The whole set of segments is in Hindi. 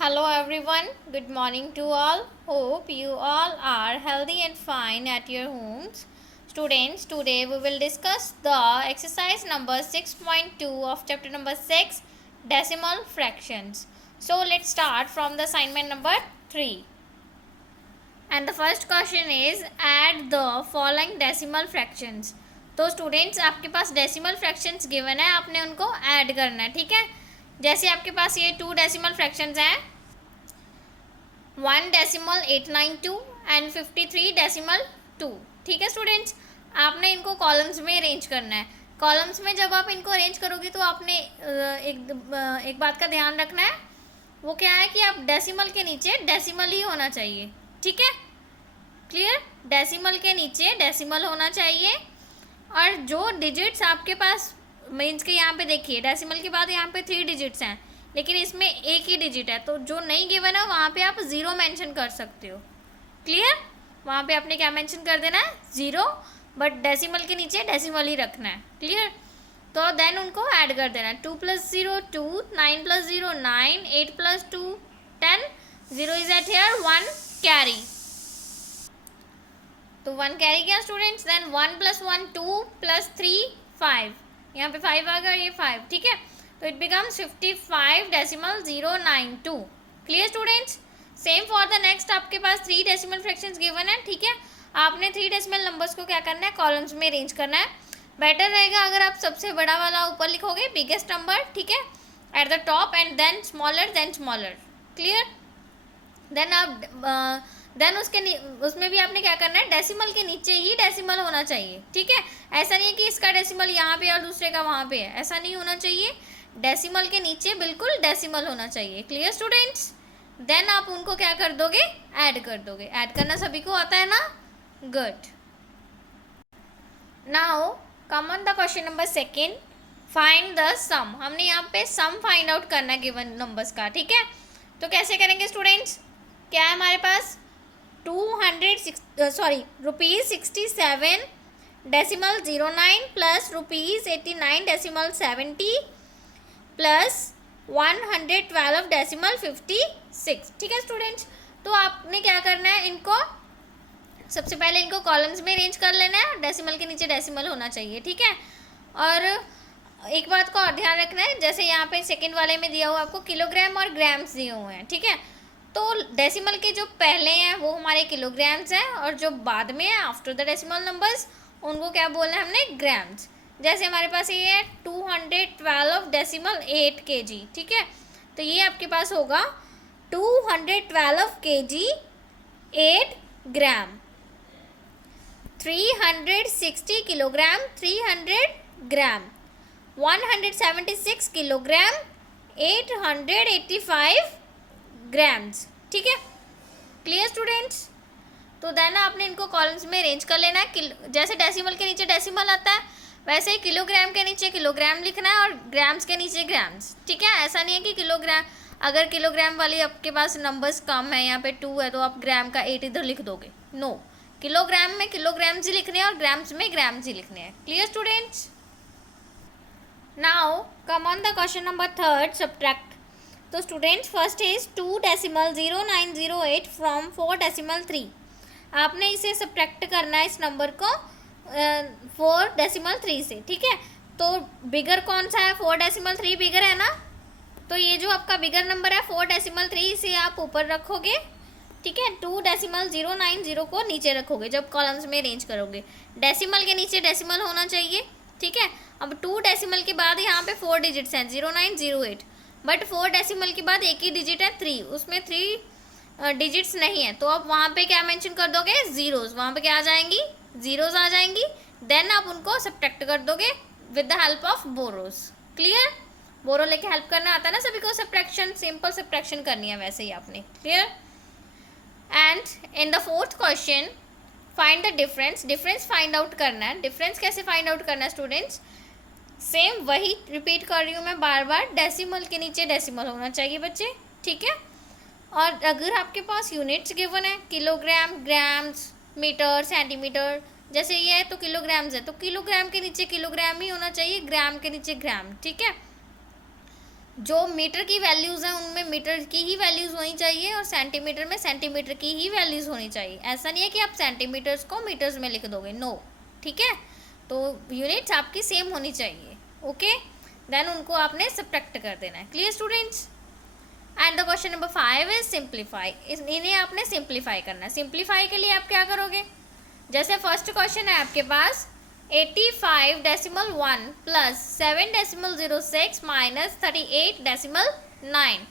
Hello everyone, good morning to all. Hope you all are healthy and fine at your homes. Students, today we will discuss the exercise number 6.2 of chapter number 6, decimal fractions. So let's start from the assignment number 3. And the first question is add the following decimal fractions. तो स्टूडेंट्स आपके पास डेसिमल फ्रैक्शंस गिवन है, आपने उनको ऐड करना है. ठीक है, जैसे आपके पास ये 2 डेसिमल फ्रैक्शंस हैं 1.892 एंड 53.2. ठीक है स्टूडेंट्स, आपने इनको कॉलम्स में अरेंज करना है. कॉलम्स में जब आप इनको अरेंज करोगे तो आपने एक बात का ध्यान रखना है, वो क्या है कि आप डेसिमल के नीचे डेसिमल ही होना चाहिए. ठीक है, क्लियर. डेसिमल के नीचे डेसिमल होना चाहिए और जो डिजिट्स आपके पास मीन्स के यहाँ पे देखिए डेसिमल के बाद यहाँ पे 3 डिजिट्स हैं लेकिन इसमें एक ही डिजिट है, तो जो नहीं गिवन है वहाँ पे आप 0 मेंशन कर सकते हो. क्लियर, वहाँ पे आपने क्या मेंशन कर देना है 0, बट डेसिमल के नीचे डेसिमल ही रखना है. क्लियर, तो देन उनको ऐड कर देना है. 2 + 0 2, 9 + 0 9, 8 + 2 10, 0 इज एट हियर, 1 कैरी. तो 1 कैरी किया स्टूडेंट्स. देन 1 + 1 2 + 3 5, यहाँ पे 5 आ गया, ये 5. ठीक है, तो it becomes 55.092. Clear students. Same for the next, आपके पास 3 डेसिमल फ्रैक्शंस गिवन है. ठीक है, आपने 3 डेसिमल नंबर्स को क्या करना है, कॉलम्स में अरेंज करना है. बेटर रहेगा अगर आप सबसे बड़ा वाला ऊपर लिखोगे, बिगेस्ट नंबर. ठीक है, at the top and then smaller. Clear, then आप उसमें भी आपने क्या करना है, डेसिमल के नीचे ही डेसिमल होना चाहिए. ठीक है, ऐसा नहीं है कि इसका डेसिमल यहाँ पे और दूसरे का वहाँ पे है, ऐसा नहीं होना चाहिए. डेसिमल के नीचे बिल्कुल डेसिमल होना चाहिए. Clear students. देन आप उनको क्या कर दोगे, ऐड कर दोगे. ऐड करना सभी को आता है ना, good. Now come on the question number 2. Find the sum. हमने यहाँ पे सम फाइंड आउट करना है गिवन नंबर्स का. ठीक है, तो कैसे करेंगे स्टूडेंट्स, क्या है हमारे पास ₹67.09 प्लस ₹89.70 प्लस 112.56. ठीक है स्टूडेंट्स, तो आपने क्या करना है, इनको सबसे पहले इनको कॉलम्स में अरेंज कर लेना है. डेसिमल के नीचे डेसिमल होना चाहिए. ठीक है, और एक बात का और ध्यान रखना है, जैसे यहाँ पे सेकंड वाले में दिया हुआ आपको किलोग्राम और ग्राम्स दिए हुए हैं. ठीक है, तो डेसिमल के जो पहले हैं वो हमारे किलोग्राम्स हैं और जो बाद में है आफ्टर द डेसिमल नंबर्स उनको क्या बोलना है हमने, ग्राम्स. जैसे हमारे पास ये है 212.8 kg. ठीक है, तो ये आपके पास होगा 212 kg 8 ग्राम. 360 किलोग्राम 300 ग्राम. 176 किलोग्राम 885 ग्राम्स. ठीक है, क्लियर स्टूडेंट्स. तो देन आपने इनको कॉलम्स में अरेंज कर लेना है. जैसे डेसिमल के नीचे डेसिमल आता है वैसे ही किलोग्राम के नीचे किलोग्राम लिखना है और ग्राम्स के नीचे ग्राम्स. ठीक है, ऐसा नहीं है कि किलोग्राम, अगर किलोग्राम वाली आपके पास नंबर्स कम है, यहाँ पे 2 है तो आप ग्राम का 8 इधर लिख दोगे. नो, किलोग्राम में किलोग्राम्स ही लिखने हैं और ग्राम्स में ग्राम्स ही लिखने हैं. Clear students. Now come on the question number 3, subtract. तो स्टूडेंट्स फर्स्ट इज 2.0908 फ्रॉम 4.3. आपने इसे सब्ट्रैक्ट करना है इस नंबर को 4.3 से. ठीक है, तो बिगर कौन सा है, 4.3 बिगर है ना, तो ये जो आपका बिगर नंबर है 4.3 इसे आप ऊपर रखोगे. ठीक है, 2.090 को नीचे रखोगे जब कॉलम्स में अरेंज करोगे. डेसिमल के नीचे डेसिमल होना चाहिए. ठीक है, अब 2 डेसिमल के बाद यहाँ पे 4 डिजिट्स हैं 0908, बट 4 डेसिमल के बाद एक ही डिजिट है 3, उसमें 3 डिजिट्स नहीं है, तो आप वहाँ पे क्या मेंशन कर दोगे, ज़ीरोज़. वहाँ पे क्या आ जाएंगी, ज़ीरोज़ आ जाएंगी. देन आप उनको सब्ट्रैक्ट कर दोगे with the help of borrows. Clear, borrow लेके हेल्प करना आता है ना सभी को, सब्ट्रैक्शन, सिंपल सब्ट्रैक्शन करनी है वैसे ही आपने. Clear. And in the fourth question find the difference. Difference find out करना है. डिफरेंस कैसे फाइंड आउट करना है स्टूडेंट्स, सेम वही रिपीट कर रही हूँ मैं बार बार, डेसिमल के नीचे डेसिमल होना चाहिए बच्चे. ठीक है, और अगर आपके पास यूनिट्स गिवन है किलोग्राम, ग्राम्स, मीटर, सेंटीमीटर, जैसे ये है तो किलोग्राम्स है तो किलोग्राम के नीचे किलोग्राम ही होना चाहिए, ग्राम के नीचे ग्राम. ठीक है, जो मीटर की वैल्यूज़ हैं उनमें मीटर की ही वैल्यूज़ होनी चाहिए और सेंटीमीटर में सेंटीमीटर की ही वैल्यूज़ होनी चाहिए। ऐसा नहीं है कि आप सेंटीमीटर्स को मीटर्स में लिख दोगे, नो, ठीक है। तो यूनिट्स आपकी सेम होनी चाहिए, ओके। देन उनको आपने सब्ट्रैक्ट कर देना है। Clear students? And the question number 5 is simplify. इन्हें आपने सिंप्लीफाई करना है। सिंप्लीफाई के लिए आप क्या करोगे? जैसे फर्स्ट क्वेश्चन है आपके पास 85.1 प्लस 7.06 माइनस 38.9।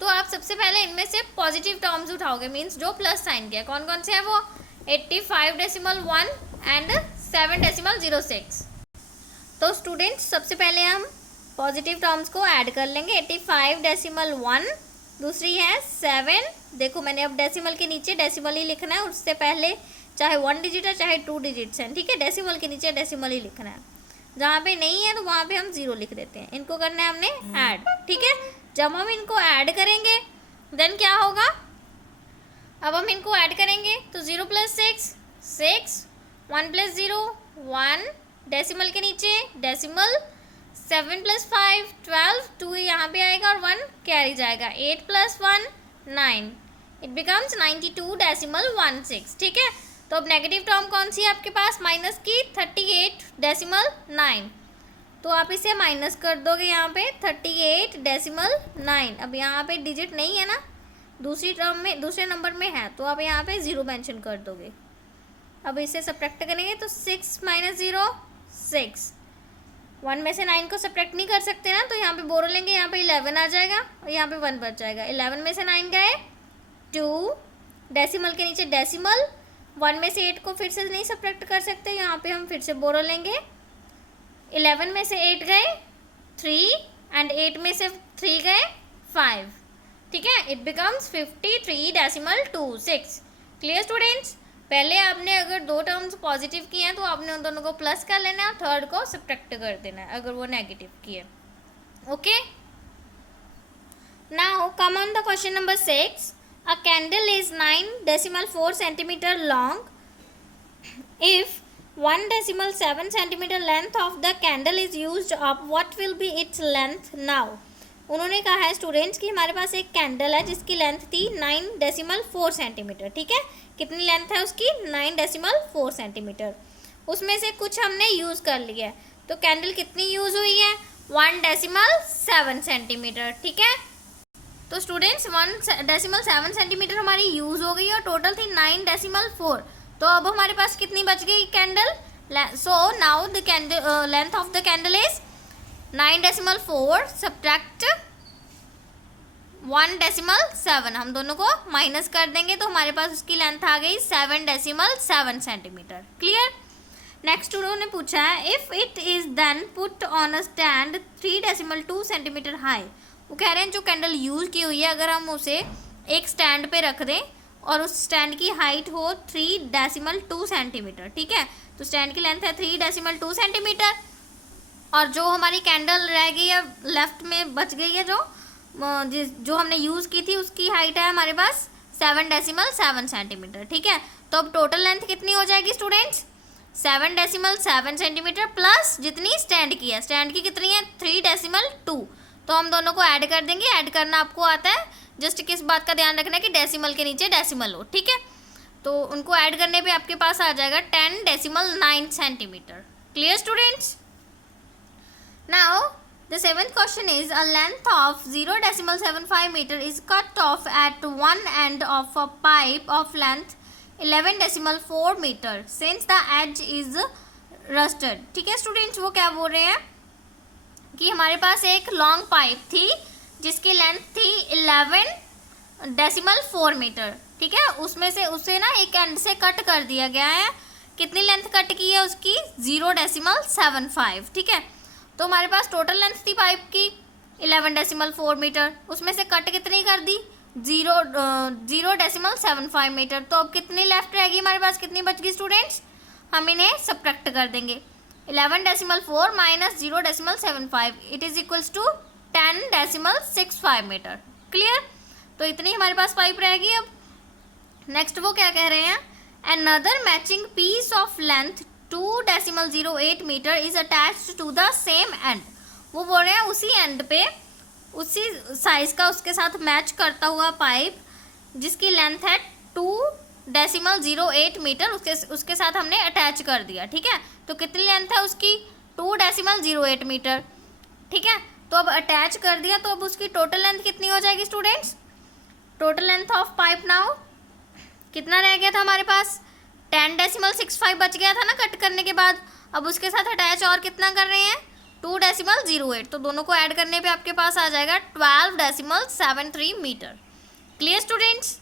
तो आप सबसे पहले इनमें से पॉजिटिव टर्म्स उठाओगे, मीन्स जो प्लस साइन के कौन कौन से हैं वो 85.1 एंड 7.06। तो स्टूडेंट्स सबसे पहले हम पॉजिटिव टर्म्स को ऐड कर लेंगे। 85.1, दूसरी है 7। देखो मैंने अब डेसिमल के नीचे डेसिमल ही लिखना है, उससे पहले चाहे 1 डिजिट है चाहे 2 डिजिट्स हैं, ठीक है। डेसिमल के नीचे डेसिमल ही लिखना है, जहाँ पे नहीं है तो वहाँ पे हम 0 लिख देते हैं। इनको करना है हमने ऐड, ठीक है। जब हम इनको ऐड करेंगे देन क्या होगा? अब हम इनको ऐड करेंगे तो 0 + 6 6, 1 + 0 1, डेसिमल के नीचे डेसिमल, 7 + 5 12, 2 यहाँ पे आएगा और 1 कैरी जाएगा, 8 + 1 9, इट बिकम्स 92.16, ठीक है। तो अब नेगेटिव टर्म कौन सी है आपके पास? माइनस की 38.9। तो आप इसे माइनस कर दोगे यहाँ पे 38.9। अब यहाँ पे डिजिट नहीं है ना, दूसरी टर्म में दूसरे नंबर में है, तो आप यहाँ पे 0 मेंशन कर दोगे। अब इसे सब्ट्रैक्ट करेंगे तो 6 - 0 6। 1 में से 9 को सब्ट्रैक्ट नहीं कर सकते ना, तो यहाँ पे बोरो लेंगे, यहाँ पे 11 आ जाएगा और यहाँ पे 1 बच जाएगा। 11 में से 9 गए 2, डेसिमल के नीचे डेसिमल, 1 में से 8 को फिर से नहीं सब्ट्रैक्ट कर सकते, यहाँ पे हम फिर से बोरो लेंगे। 11 में से 8 गए 3 एंड 8 में से 3 गए 5, ठीक है। It becomes 53.26। Clear students? पहले आपने अगर 2 टर्म्स पॉजिटिव किए हैं तो आपने उन दोनों को प्लस कर लेना है और थर्ड को सब्ट्रैक्ट कर देना है अगर वो नेगेटिव किए, okay. Now come on the question number 6। A candle is 9.4 centimeter long. If 1.7 centimeter length of the candle is used up, what will be its length now? उन्होंने कहा है स्टूडेंट्स कि हमारे पास एक कैंडल है जिसकी लेंथ थी 9.4 सेंटीमीटर, ठीक है। कितनी लेंथ है उसकी? 9.4 सेंटीमीटर। उसमें से कुछ हमने यूज़ कर लिया है, तो कैंडल कितनी यूज़ हुई है? 1.7 सेंटीमीटर, ठीक है। तो स्टूडेंट्स 1.7 सेंटीमीटर हमारी यूज़ हो गई और टोटल थी 9.4। तो अब हमारे पास कितनी बच गई candle? So now the candle length of the candle is 9.4 subtract 1.7। हम दोनों को माइनस कर देंगे तो हमारे पास उसकी लेंथ आ गई 7.7 सेंटीमीटर। क्लियर? नेक्स्ट उन्होंने पूछा है if it is then put on a stand 3.2 centimetre high. वो कह रहे हैं जो कैंडल यूज़ की हुई है अगर हम उसे एक स्टैंड पे रख दें और उस स्टैंड की हाइट हो 3.2 सेंटीमीटर, ठीक है। तो स्टैंड की लेंथ है 3.2 सेंटीमीटर और जो हमारी कैंडल रह गई है लेफ्ट में बच गई है जो हमने यूज़ की थी उसकी हाइट है हमारे पास 7.7 सेंटीमीटर, ठीक है। तो अब टोटल लेंथ कितनी हो जाएगी स्टूडेंट्स? 7.7 सेंटीमीटर प्लस जितनी स्टैंड की है, स्टैंड की कितनी है 3.2। तो हम दोनों को ऐड कर देंगे। ऐड करना आपको आता है, जस्ट किस बात का ध्यान रखना है कि डेसिमल के नीचे डेसिमल हो, ठीक है। तो उनको ऐड करने पे आपके पास आ जाएगा 10.9 centimetre. Clear students? Now the 7th question is a length of 0.75 metre is cut off at one end of a pipe of length 11.4 metre since the edge is rusted. ठीक है स्टूडेंट्स, वो क्या बोल रहे हैं कि हमारे पास एक लॉन्ग पाइप थी जिसकी लेंथ थी 11.4 मीटर, ठीक है। उसमें से उसे ना एक एंड से कट कर दिया गया है। कितनी लेंथ कट की है उसकी? 0.75, ठीक है। तो हमारे पास टोटल लेंथ थी पाइप की 11.4 मीटर, उसमें से कट कितनी कर दी? 0.75 मीटर। तो अब कितनी लेफ्ट रहेगी हमारे पास, कितनी बच गई स्टूडेंट्स? हम इन्हें सब्ट्रैक्ट कर देंगे। 11.4 minus 0.75 it is equals to 10.65 metre. Clear? तो इतनी हमारे पास पाइप रहेगी। अब नेक्स्ट वो क्या कह रहे हैं, another matching piece of length 2.08 metre is attached to the same end. वो बोल रहे हैं उसी एंड पे उसी साइज का उसके साथ मैच करता हुआ पाइप जिसकी लेंथ है 2.08 मीटर, उसके साथ हमने अटैच कर दिया। ठीक है, तो कितनी लेंथ है उसकी? 2.08 मीटर। ठीक है, तो अब अटैच कर दिया, तो अब उसकी टोटल लेंथ कितनी हो जाएगी students? Total length of pipe now कितना रह गया था हमारे पास? 10.65 बच गया था ना कट करने के बाद। अब उसके साथ अटैच और कितना कर रहे हैं? 2.08। तो दोनों को ऐड करने पे आपके पास आ जाएगा 12.73 metre. Clear students?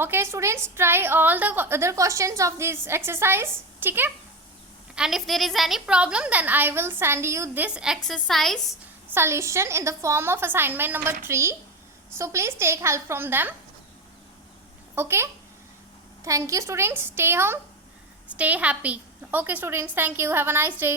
Okay students, try all the other questions of this exercise. ठीक है, and if there is any problem then I will send you this exercise solution in the form of assignment number 3, so please take help from them. Okay, thank you students, stay home, stay happy. Okay students, thank you, have a nice day.